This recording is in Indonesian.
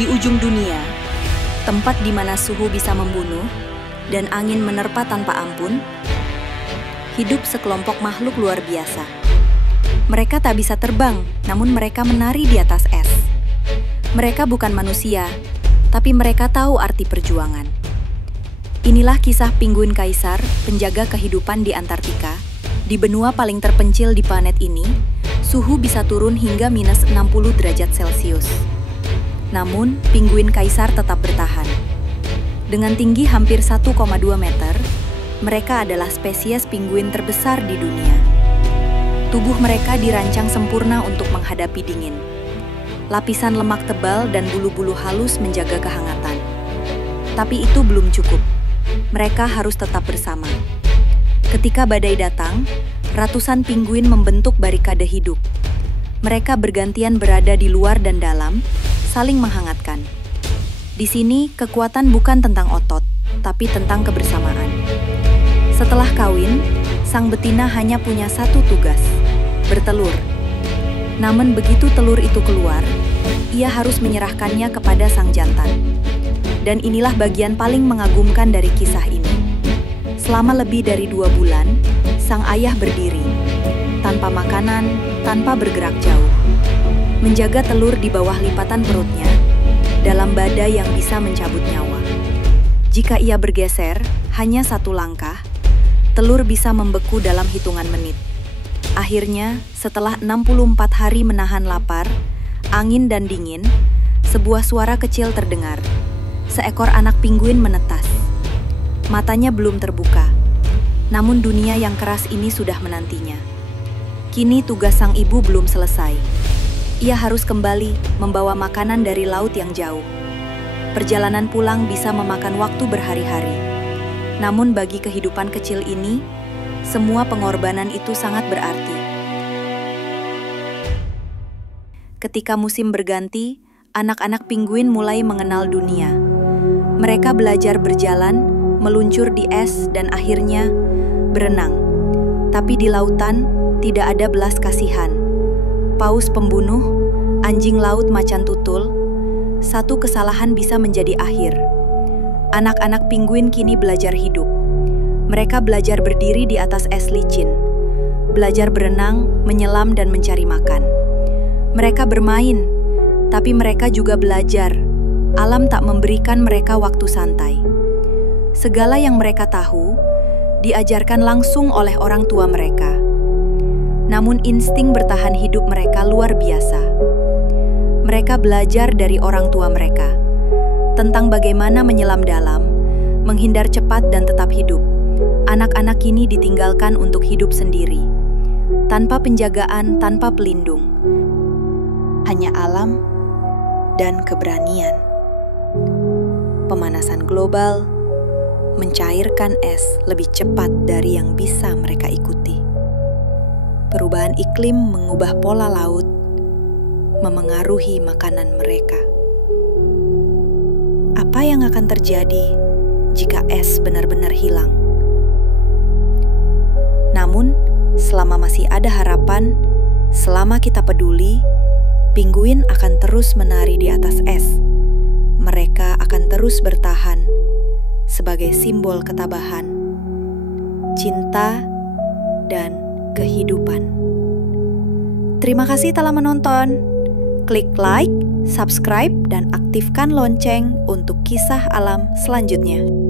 Di ujung dunia, tempat di mana suhu bisa membunuh dan angin menerpa tanpa ampun, hidup sekelompok makhluk luar biasa. Mereka tak bisa terbang, namun mereka menari di atas es. Mereka bukan manusia, tapi mereka tahu arti perjuangan. Inilah kisah Pinguin Kaisar, penjaga kehidupan di Antartika. Di benua paling terpencil di planet ini, suhu bisa turun hingga minus 60 derajat Celcius. Namun, Pinguin Kaisar tetap bertahan. Dengan tinggi hampir 1,2 meter, mereka adalah spesies pinguin terbesar di dunia. Tubuh mereka dirancang sempurna untuk menghadapi dingin. Lapisan lemak tebal dan bulu-bulu halus menjaga kehangatan. Tapi itu belum cukup. Mereka harus tetap bersama. Ketika badai datang, ratusan pinguin membentuk barikade hidup. Mereka bergantian berada di luar dan dalam, saling menghangatkan. Di sini, kekuatan bukan tentang otot, tapi tentang kebersamaan. Setelah kawin, sang betina hanya punya satu tugas, bertelur. Namun begitu telur itu keluar, ia harus menyerahkannya kepada sang jantan. Dan inilah bagian paling mengagumkan dari kisah ini. Selama lebih dari 2 bulan, sang ayah berdiri, tanpa makanan, tanpa bergerak jauh. Menjaga telur di bawah lipatan perutnya, dalam badai yang bisa mencabut nyawa. Jika ia bergeser, hanya 1 langkah, telur bisa membeku dalam hitungan menit. Akhirnya, setelah 64 hari menahan lapar, angin dan dingin, sebuah suara kecil terdengar. Seekor anak pinguin menetas. Matanya belum terbuka, namun dunia yang keras ini sudah menantinya. Kini tugas sang ibu belum selesai. Ia harus kembali membawa makanan dari laut yang jauh. Perjalanan pulang bisa memakan waktu berhari-hari. Namun bagi kehidupan kecil ini, semua pengorbanan itu sangat berarti. Ketika musim berganti, anak-anak pinguin mulai mengenal dunia. Mereka belajar berjalan, meluncur di es, dan akhirnya berenang. Tapi di lautan, tidak ada belas kasihan. Paus pembunuh, anjing laut macan tutul, satu kesalahan bisa menjadi akhir. Anak-anak pinguin kini belajar hidup. Mereka belajar berdiri di atas es licin, belajar berenang, menyelam, dan mencari makan. Mereka bermain, tapi mereka juga belajar. Alam tak memberikan mereka waktu santai. Segala yang mereka tahu, diajarkan langsung oleh orang tua mereka. Namun insting bertahan hidup mereka luar biasa. Mereka belajar dari orang tua mereka tentang bagaimana menyelam dalam, menghindar cepat dan tetap hidup. Anak-anak ini ditinggalkan untuk hidup sendiri, tanpa penjagaan, tanpa pelindung. Hanya alam dan keberanian. Pemanasan global mencairkan es lebih cepat dari yang bisa mereka ikuti. Perubahan iklim mengubah pola laut, memengaruhi makanan mereka. Apa yang akan terjadi jika es benar-benar hilang? Namun, selama masih ada harapan, selama kita peduli, pinguin akan terus menari di atas es. Mereka akan terus bertahan sebagai simbol ketabahan, cinta, dan kehidupan. Terima kasih telah menonton. Klik like, subscribe, dan aktifkan lonceng untuk kisah alam selanjutnya.